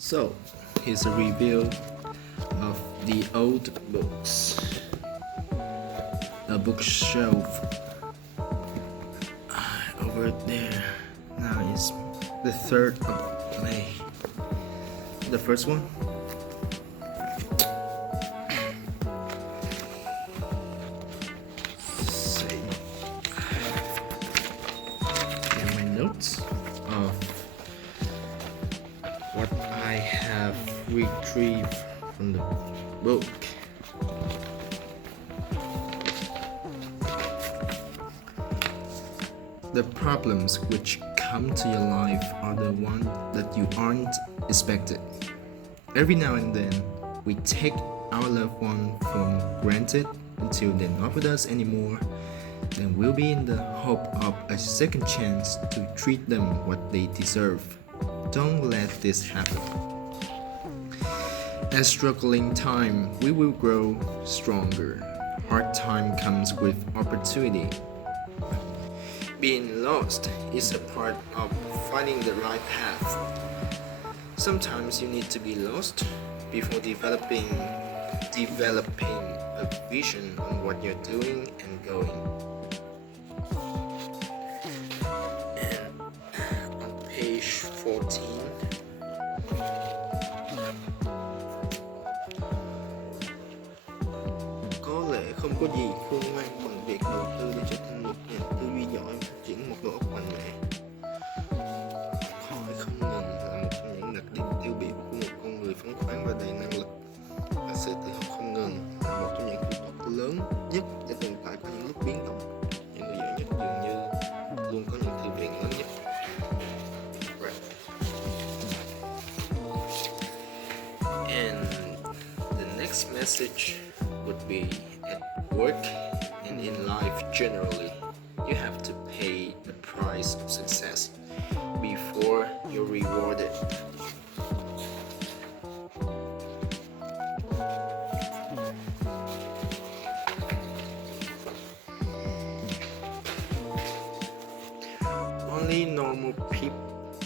So, here's a review of the old books. A bookshelf over there. Now it's the 3rd of May. The first one. See. And my notes of what I have retrieved from the book. The problems which come to your life are the ones that you aren't expected. Every now and then, we take our loved one for granted until they're not with us anymore. Then we'll be in the hope of a second chance to treat them what they deserve. Don't let this happen. As struggling time, we will grow stronger. Hard time comes with opportunity. Being lost is a part of finding the right path. Sometimes you need to be lost before developing a vision on what you're doing and going. And on page 14, có lẽ không có gì khôn ngoan bằng việc đầu tư để trở thành một nhà tư duy giỏi phát triển một đầu óc mạnh mẽ. Hỏi không ngừng là một trong những đặc điểm tiêu biểu của một con người phóng khoáng và đầy năng lực. Và sự tự học không ngừng là một trong những yếu tố lớn nhất để tồn tại có những lúc biến động. Những người giỏi nhất dường như luôn có những thư viện lớn nhất. Right. And the next message would be at work and in life generally, you have to pay the price of success before you're rewarded. Only normal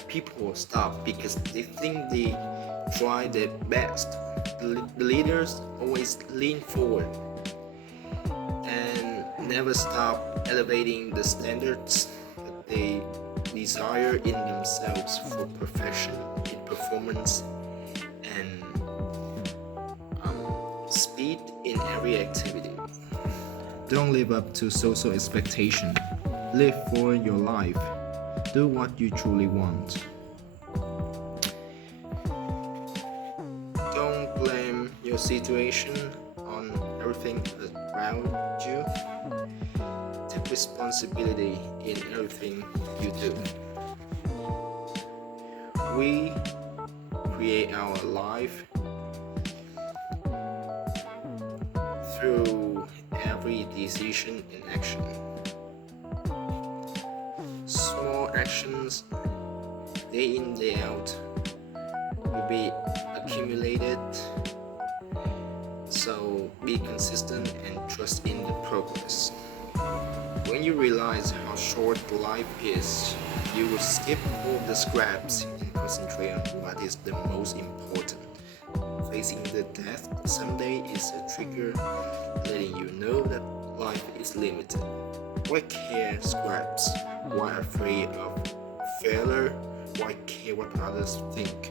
people stop because they think they try their best. The leaders always lean forward and never stop elevating the standards that they desire in themselves for perfection in performance and speed in every activity. Don't live up to social expectation. Live for your life. Do what you truly want. Don't blame your situation on everything around you. Take responsibility in everything you do. We create our life through every decision and action. Small actions, day in, day out, will be accumulated. So be consistent and trust in the progress. When you realize how short life is, you will skip all the scraps and concentrate on what is the most important. Facing the death someday is a trigger letting you know that life is limited. Why care scraps? Why afraid of failure? Why care what others think?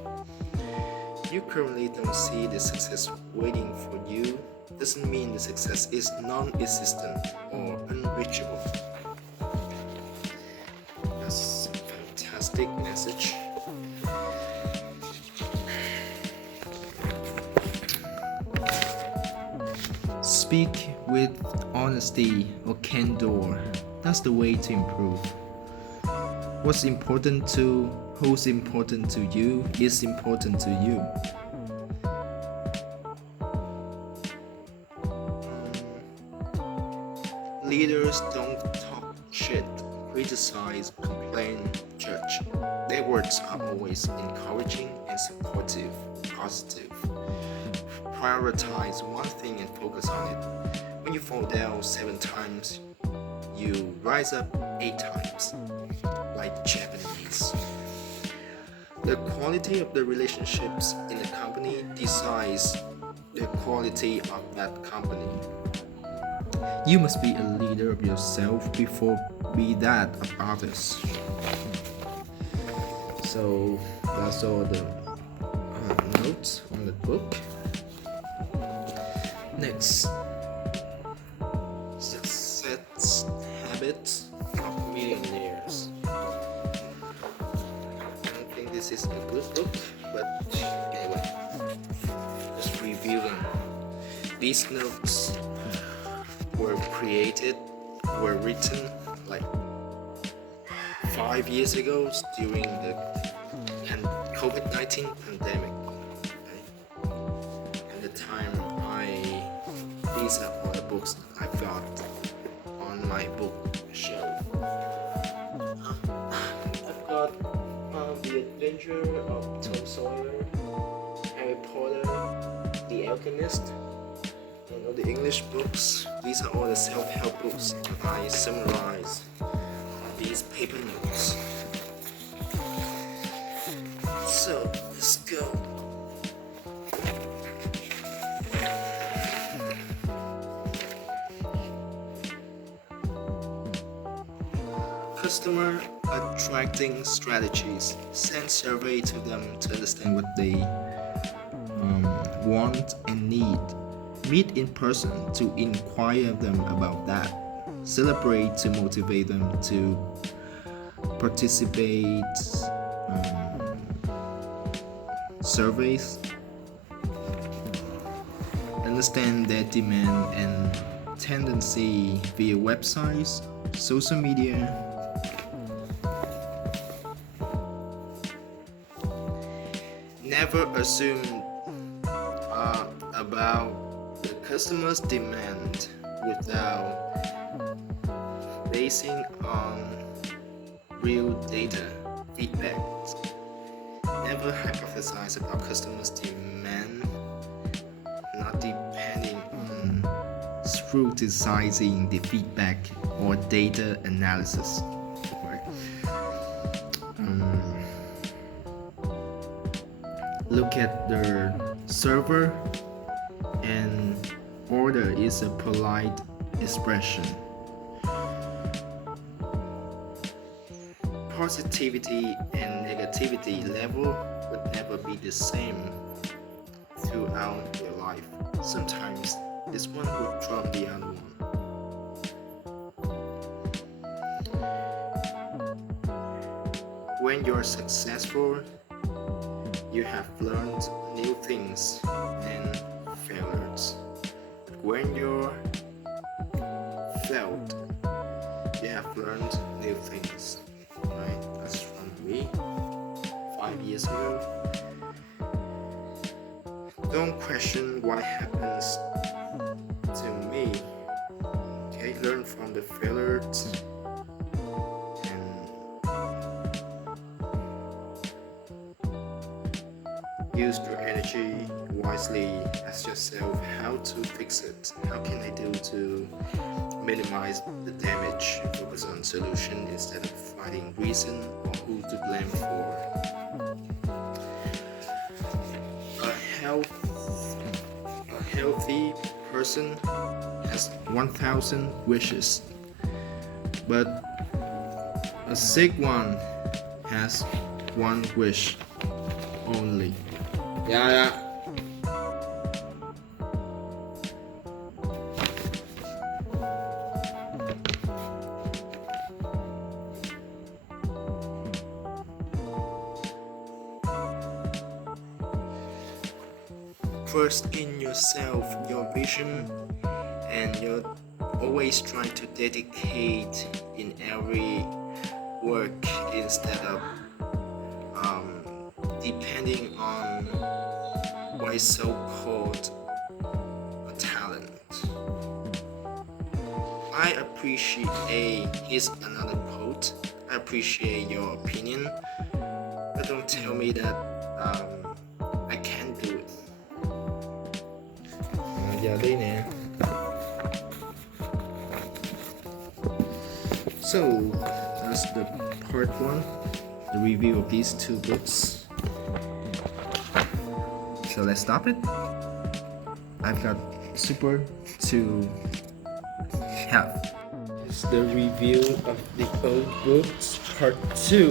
You currently don't see the success waiting for you doesn't mean the success is non-existent or unreachable. That's a fantastic message. Speak with honesty or candor. That's the way to improve. What's important to who's important to you is important to you. Leaders don't talk shit, criticize, complain, judge. Their words are always encouraging and supportive, positive. Prioritize one thing and focus on it. When you fall down 7 times, you rise up 8 times, like the Japanese. The quality of the relationships in the company decides the quality of that company. You must be a leader of yourself before be that of others. So that's all the notes on the book. Next, Success Habits of Millionaires. I don't think this is a good book, but anyway, just reviewing. These notes were written like 5 years ago during the COVID-19 pandemic. Okay? At the time, these are all the books I got on my bookshelf. I've got The Adventure of Tom Sawyer, Harry Potter, The Alchemist, and all the English books. These are all the self-help books that I summarize on these paper notes. So let's go. Customer attracting strategies. Send survey to them to understand what they want and need. Meet in person to inquire them about that. Celebrate to motivate them to participate. Surveys. Understand their demand and tendency via websites, social media. Never assume about the customer's demand without basing on real data feedback. Never hypothesize about customers' demand, not depending on scrutinizing the feedback or data analysis. Right? Look at the server, and order is a polite expression. Positivity and negativity level would never be the same throughout your life. Sometimes this one would trump the other one. When you're successful, you have learned new things and failures. But when you're failed, you have learned new things. Right? That's from me 5 years ago. Don't question what happens to me. Okay, learn from the failures and use your energy wisely. Ask yourself how to fix it. How can I do to minimize the damage? Focus on solution instead of finding reason or who to blame for. A healthy person has 1,000 wishes, but a sick one has one wish only. Yeah. Trust in yourself, your vision, and you're always trying to dedicate in every work instead of depending on what is so-called a talent. I appreciate, here's another quote, I appreciate your opinion, but don't tell me that I can't do it. Giờ đi nè. So that's the part 1, the review of these 2 books. So let's stop it. I've got super to have. It's the review of the old books part 2.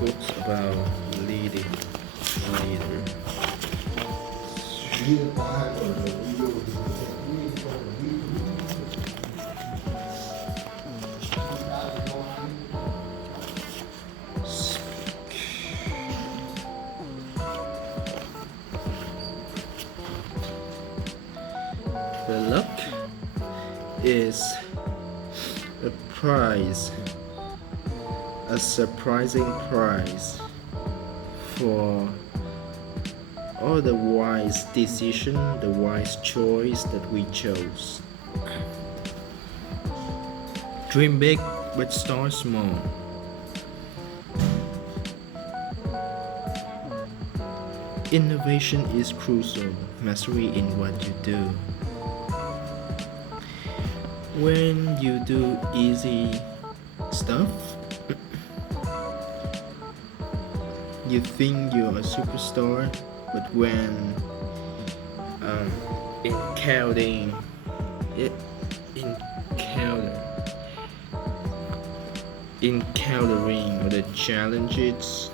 Books about leading leader. The luck is a prize, a surprising prize for all the wise decision, the wise choice that we chose. Dream big, but start small. Innovation is crucial, mastery in what you do. When you do easy stuff, you think you're a superstar, but when encountering the challenges,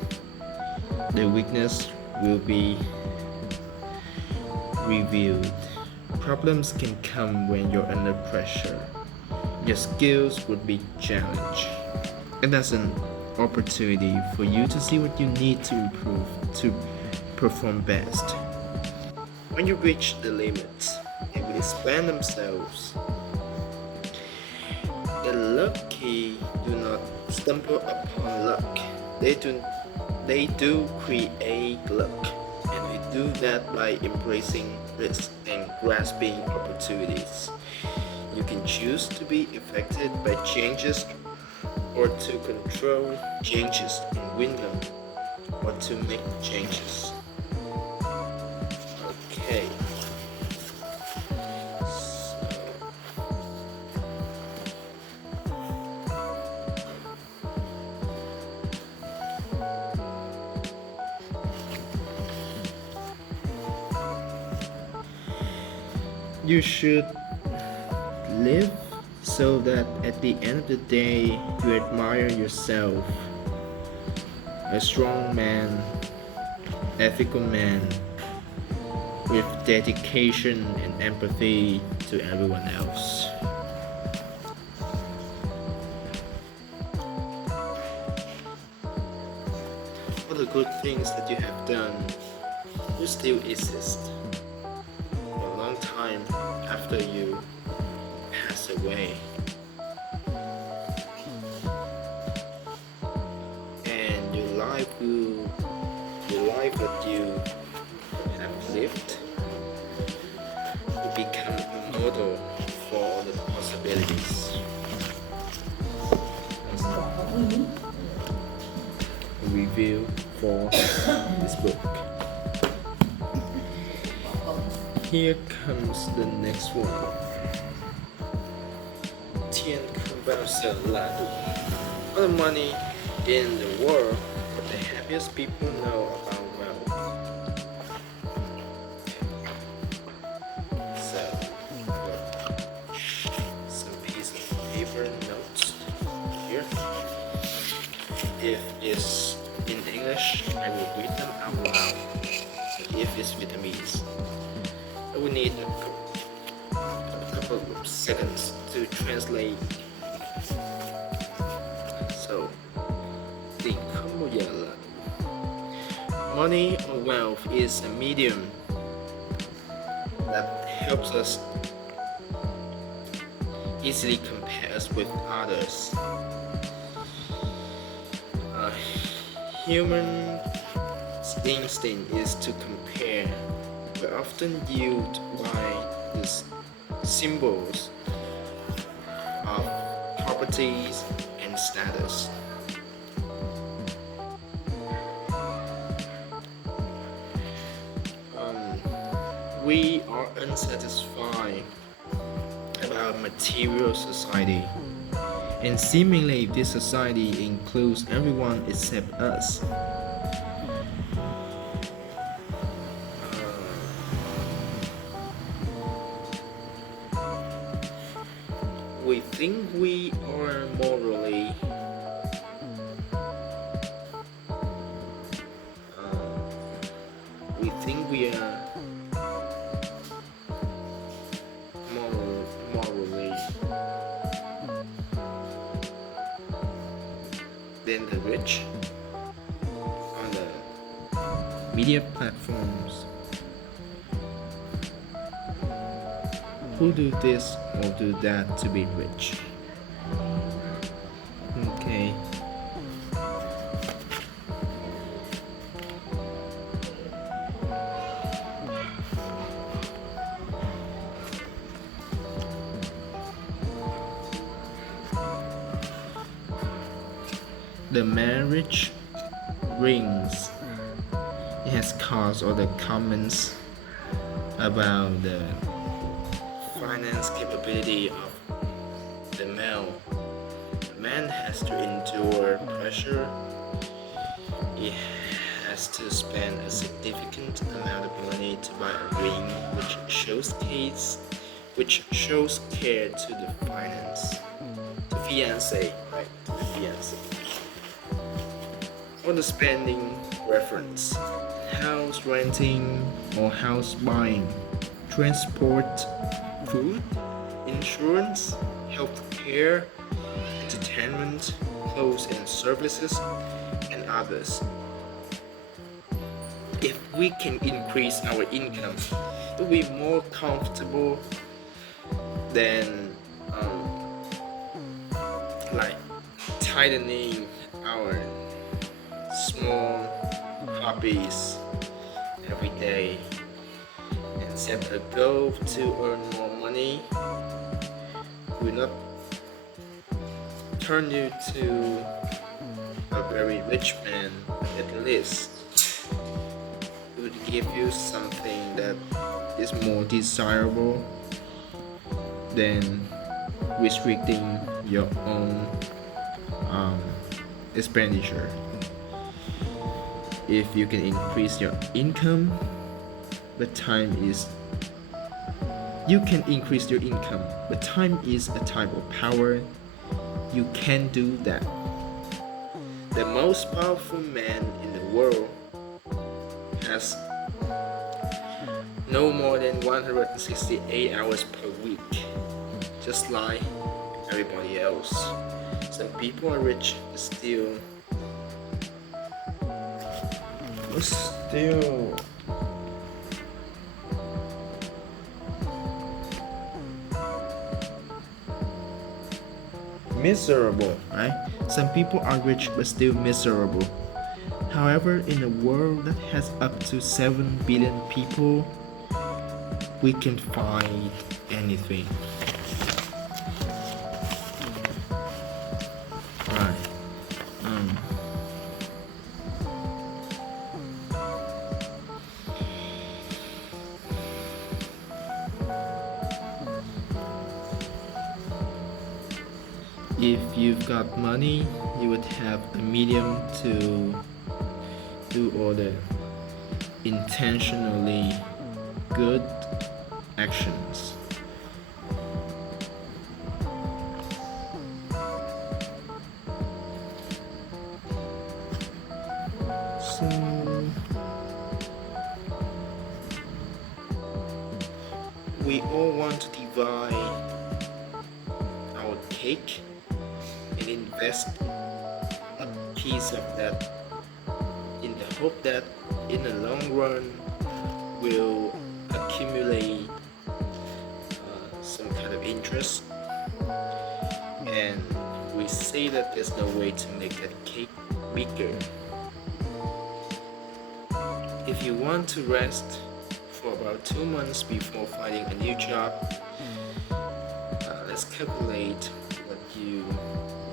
the weakness will be revealed. Problems can come when you're under pressure. Your skills would be challenged. And that's an opportunity for you to see what you need to improve to perform best. When you reach the limits, they will expand themselves. The lucky do not stumble upon luck. They do create luck. And we do that by embracing risk and grasping opportunities. You can choose to be affected by changes or to control changes and win them, or to make changes. Okay. You should live so that at the end of the day you admire yourself. A strong man, ethical man, with dedication and empathy to everyone else. All the good things that you have done will still exist for a long time after you pass away. And your life that you have lived will become a model for all the possibilities. A review for this book. Here comes the next one. 天空包色蜡烛. All the money in the world, but the happiest people know about wealth. So, some piece of paper notes here. If it's in English, I will read them out loud. So if it's Vietnamese, I will need a couple of seconds to translate. So, tiền không bao giờ là money or wealth is a medium that helps us easily compare us with others. Human instinct is to compare. We're often used by the symbols of properties and status. We are unsatisfied about material society. And seemingly, this society includes everyone except us. We think we are morally we think we are morally than the rich on the media platforms who do this or do that to be rich. Okay. The marriage rings. It has caused all the comments about the finance capability of the male. The man has to endure pressure. He has to spend a significant amount of money to buy a ring, which shows care to the finance, the fiance, right? To the fiance. Or the spending reference, house renting or house buying, transport, food, insurance, healthcare, entertainment, clothes and services, and others. If we can increase our income, it will be more comfortable than like tightening our small hobbies every day and set a goal to earn more money will not turn you to a very rich man. At least it would give you something that is more desirable than restricting your own expenditure. If you can increase your income, you can increase your income, but time is a type of power. You can do that. The most powerful man in the world has no more than 168 hours per week, just like everybody else. Some people are rich, but still miserable, right? Some people are rich but still miserable. However, in a world that has up to 7 billion people, we can find anything. Right. If you've got money, you would have a medium to do all the intentionally good actions. So we all want to divide our cake and invest a piece of that in the hope that in the long run will accumulate some kind of interest. And we say that there's no way to make that cake bigger. If you want to rest for about 2 months before finding a new job, let's calculate what you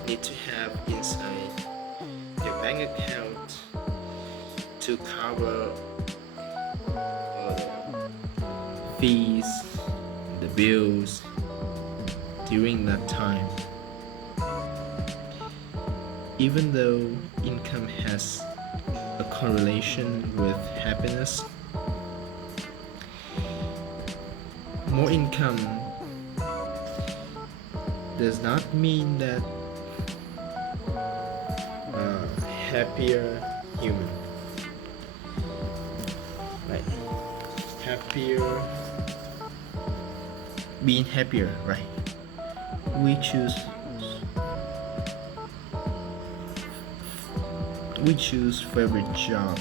need to have inside your bank account to cover the fees, the bills during that time. Even though income has a correlation with happiness, more income does not mean that happier human. Like happier, being happier, right? We choose favorite job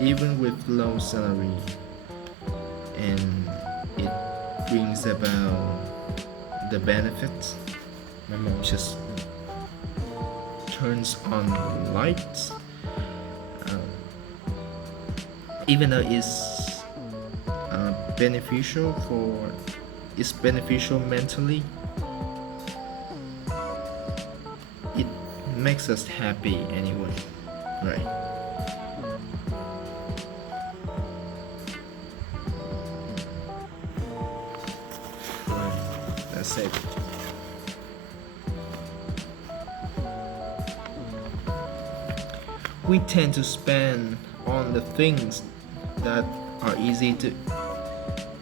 even with low salary, and it brings about the benefits. My mom just turns on the lights, even though it's beneficial mentally, it makes us happy anyway, right? That's it. We tend to spend on the things that are easy to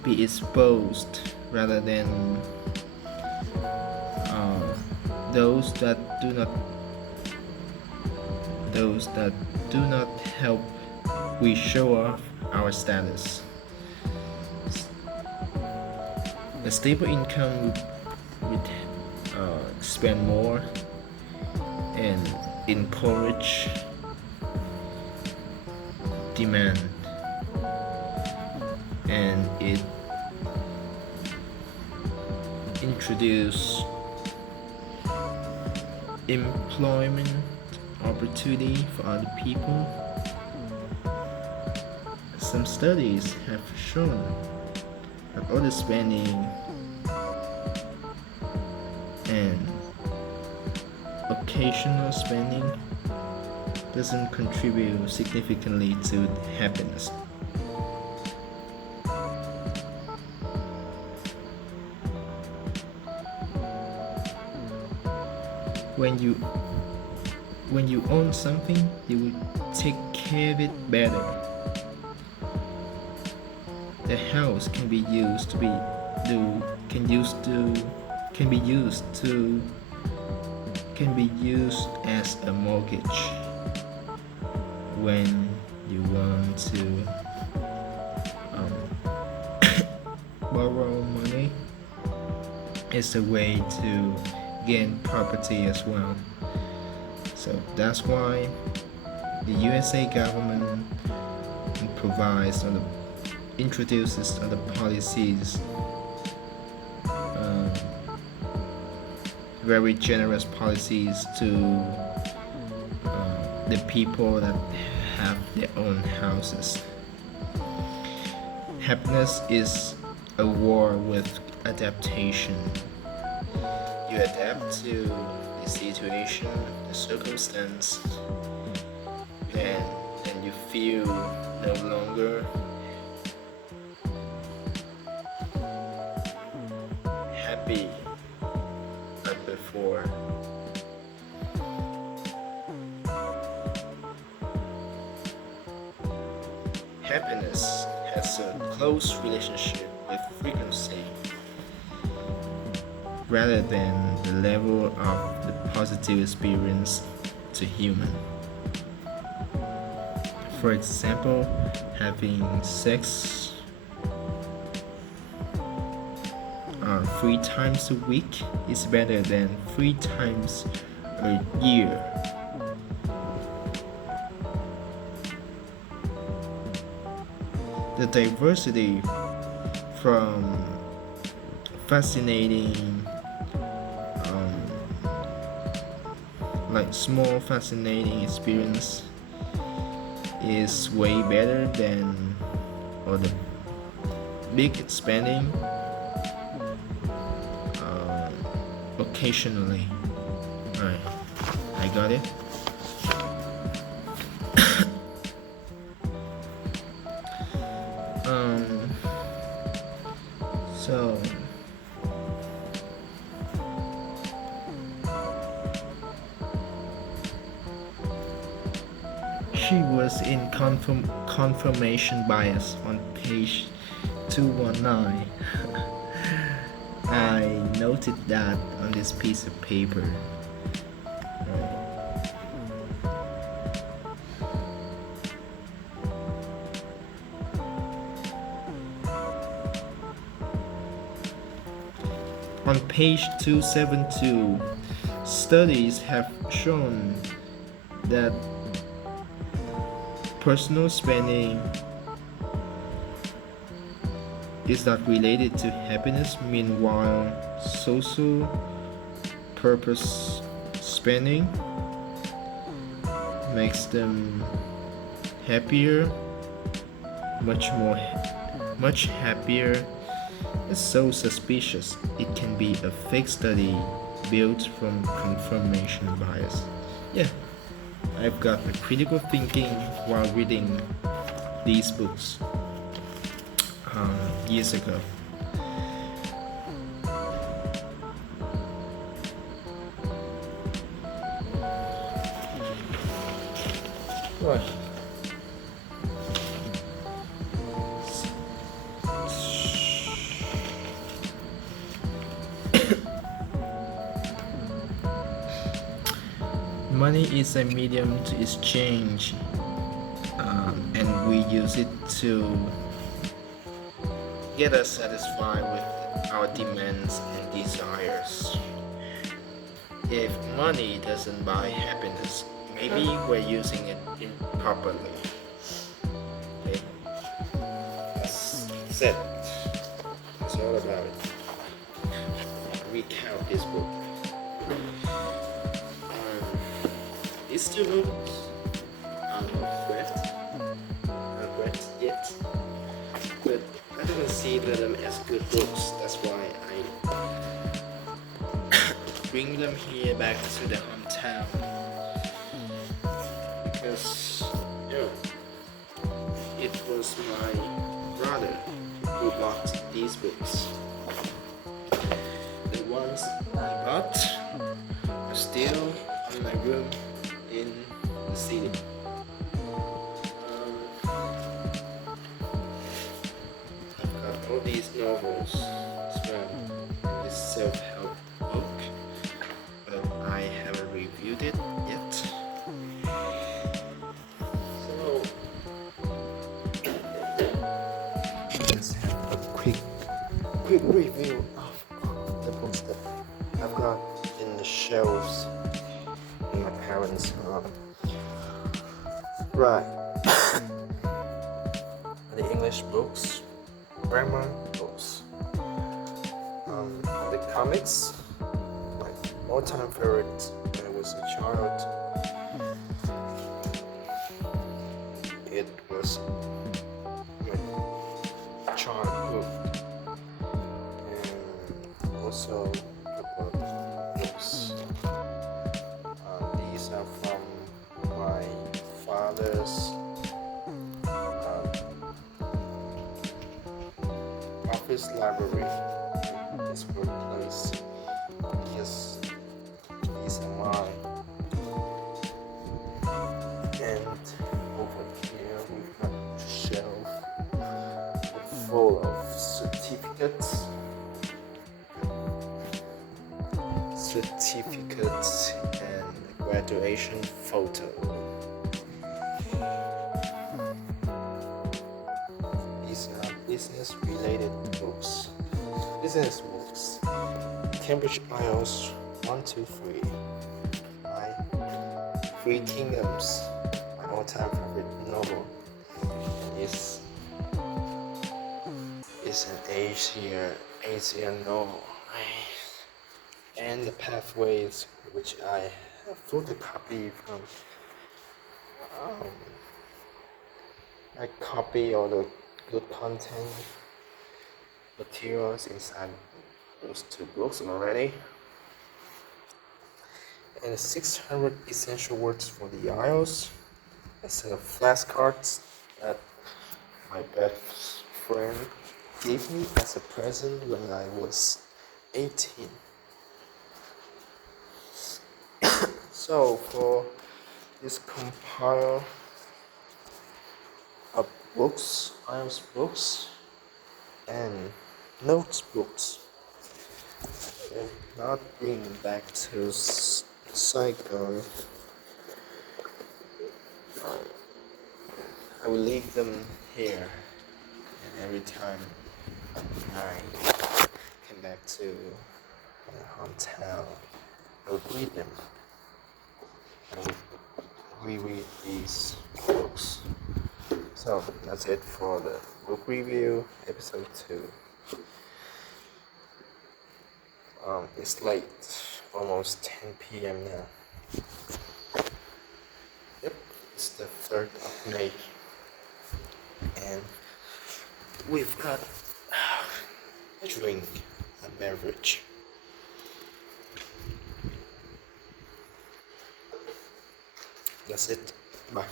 be exposed rather than those that do not help we show off our status. A stable income would spend more and encourage demand, and it introduce employment opportunity for other people. Some studies have shown that overspending and occasional spending doesn't contribute significantly to happiness. When you own something, you will take care of it better. The house can be used as a mortgage when you want to borrow money. It's a way to gain property as well. So that's why the USA government introduces other policies, very generous policies to the people that have their own houses. Happiness is a war with adaptation. You adapt to the situation, the circumstance, and you feel no longer happy like before. Happiness has a close relationship with frequency rather than the level of the positive experience to human. For example, having sex 3 times a week is better than 3 times a year. The diversity from fascinating small fascinating experience is way better than the big spending occasionally. Alright, I got it. So She was in confirmation bias on page 219. I noted that on this piece of paper. On page 272, studies have shown that personal spending is not related to happiness. Meanwhile, social purpose spending makes them happier, much happier. It's so suspicious. It can be a fake study built from confirmation bias. Yeah, I've got a critical thinking while reading these books years ago. Right. Money is a medium to exchange, and we use it to get us satisfied with our demands and desires. If money doesn't buy happiness, maybe we're using it improperly. Okay? That's it. That's all about it. Recount this book. These two books are not read yet, but I don't see them as good books. That's why I bring them here back to the hometown, because it was my brother who bought these books. The ones I bought are still in my room in the city. I've got all these novels as well in this self-help book, but I haven't reviewed it yet. So let's have a quick review of the books that I've got in the shelves in my parents' home. Right. The English books, grammar books, the comics. My all-time favorite when I was a child. It was my childhood, and also about books. These are from my father's office library, his workplace. Yes, these are mine. And over here we've got a shelf full of certificates and graduation photo. These are business-related books. Business books. Cambridge IELTS 123. My Three Kingdoms, my all-time favorite novel, is an Asian novel. And The Pathways, which I have photocopy from. I copy all the good content materials inside those two books already. And 600 essential words for the IELTS. A set of flashcards that my best friend gave me as a present when I was 18. So for this compile books, IELTS books, and notes books. And not bringing back to Saigon. I will leave them here, and every time I come back to my hometown, I will read them. I will reread these books. So that's it for the book review, episode 2. It's late, almost 10 p.m. now. Yep, it's the 3rd of May. And we've got a drink, a beverage. That's it. Bye.